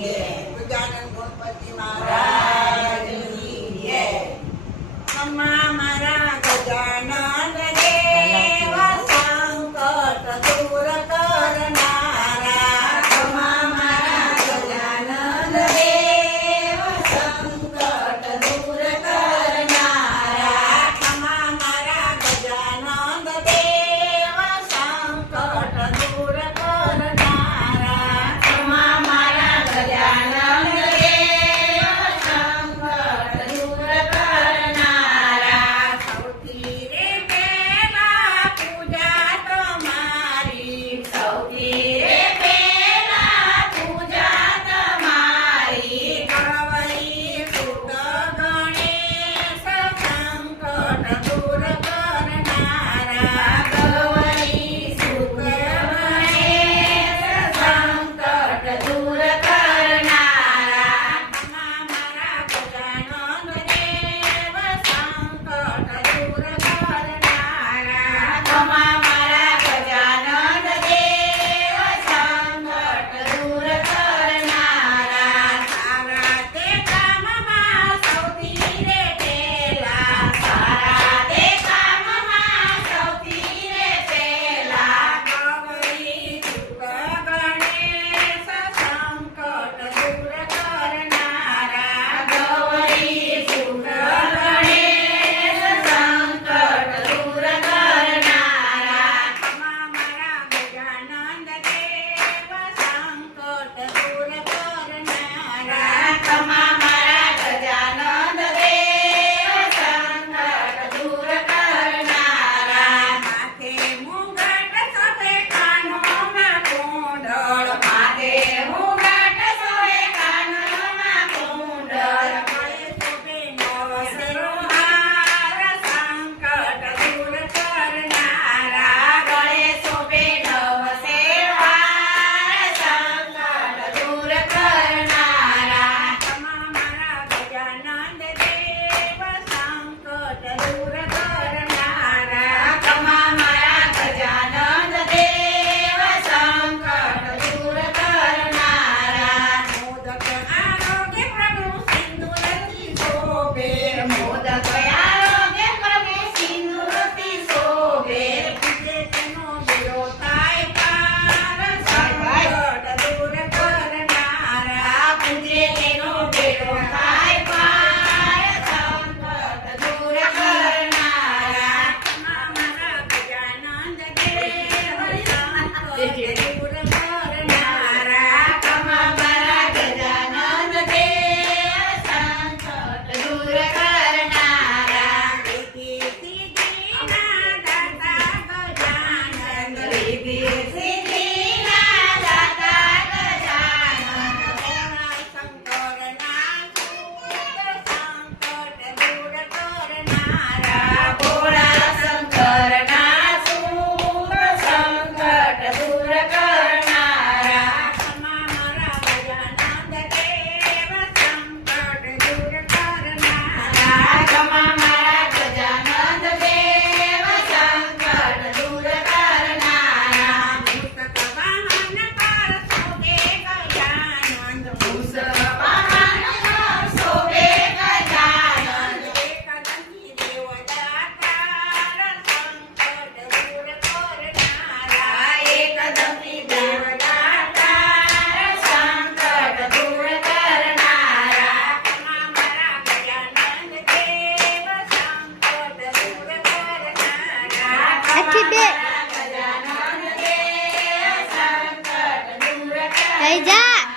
જય. ગજાનન ગણપતિ મહારાજની જય. અમ્મા મારા ગજાનન દેવ સંકટ દૂર કરનારા. અમ્મા મારા ગજાનન દેવ સંકટ દૂર કરનારા. અમ્મા મારા ગજાનન દેવ સંકટ દૂર કરનારા. અમ્મા મારા ગજાનન દેવ સંકટ દૂર કરનારા. સૌથી રે પહેલા પૂજા તમારી. સૌથી રે પહેલા પૂજા તમારી. ગવઈ સુત ગણેશ સંકટ દૂર કરનારા. ગવઈ સુત ગણેશ સંકટ દૂર કરનારા. અમ્મા મારા ગજાનન દેવ સંકટ દૂર કરનારા. અમ્મા મારા ગજાનન દેવ સંકટ દૂર કરનારા. સારા તે કામમાં સૌથી રે પહેલા. સારા તે કામમાં સૌથી રે પહેલા. ગૌરી સુત ગણેશ સંકટ દૂર કરનારા. ગૌરી સુત ગણેશ સંકટ દૂર કરનારા. અમ્મા મારા ગજાનન દેવ સંકટ દૂર કરનારા. અમ્મા મારા ગજાનન દેવ સંકટ દૂર કરનારા. માથે મુગટ શોભે કાનોમાં કુંડળ. માથે મુગટ શોભે કાનોમાં કુંડળ. ગળે શોભે નવશેરો હાર સંકટ દૂર કરનારા. ગળે શોભે નવશેરો હાર સંકટ દૂર કરનારા. અમ્મા મારા ગજાનન દેવ સંકટ દૂર કરનારા. અમ્મા મારા ગજાનન દેવ સંકટ દૂર કરનારા. મોદક આરોગ્ય પ્રભુ સિંદૂરથી શોભે. મોદક આરોગ્ય પ્રભુ સિંદૂરથી શોભે. પૂજે તેનો બેડો થાય પાર સંકટ દૂર કરનારા. પૂજે તેનો બેડો થાય પાર સંકટ દૂર કરનારા. અમ્મા મારા ગજાનન દેવ સંકટ દૂર કરનારા. અમ્મા મારા ગજાનન દેવ સંકટ દૂર કરનારા. રીતિ સિદ્ધિના દાતા ગજાનન. રીતિ સિદ્ધિના દાતા ગજાનન. ભોળા શંકરના સુત સંકટ દૂર કરનારા. ભોળા શંકરના સુત સંકટ દૂર કરનારા. અમ્મા મારા ગજાનન દેવ સંકટ દૂર કરનારા. અમ્મા મારા ગજાનન દેવ સંકટ દૂર કરનારા. પુસ્તક વાહન પર શોભે ગજાનન. પુસ્તક વાહન પર શોભે ગજાનન. એકદંતી દેવદાતાર સંકટ દૂર કરનારા. એકદંતી દેવદાતાર સંકટ દૂર કરનારા. અમ્મા મારા ગજાનન દેવ સંકટ દૂર કરનારા. આખી બે. ગજાનન દેવ સંકટ દૂર થઈ જા.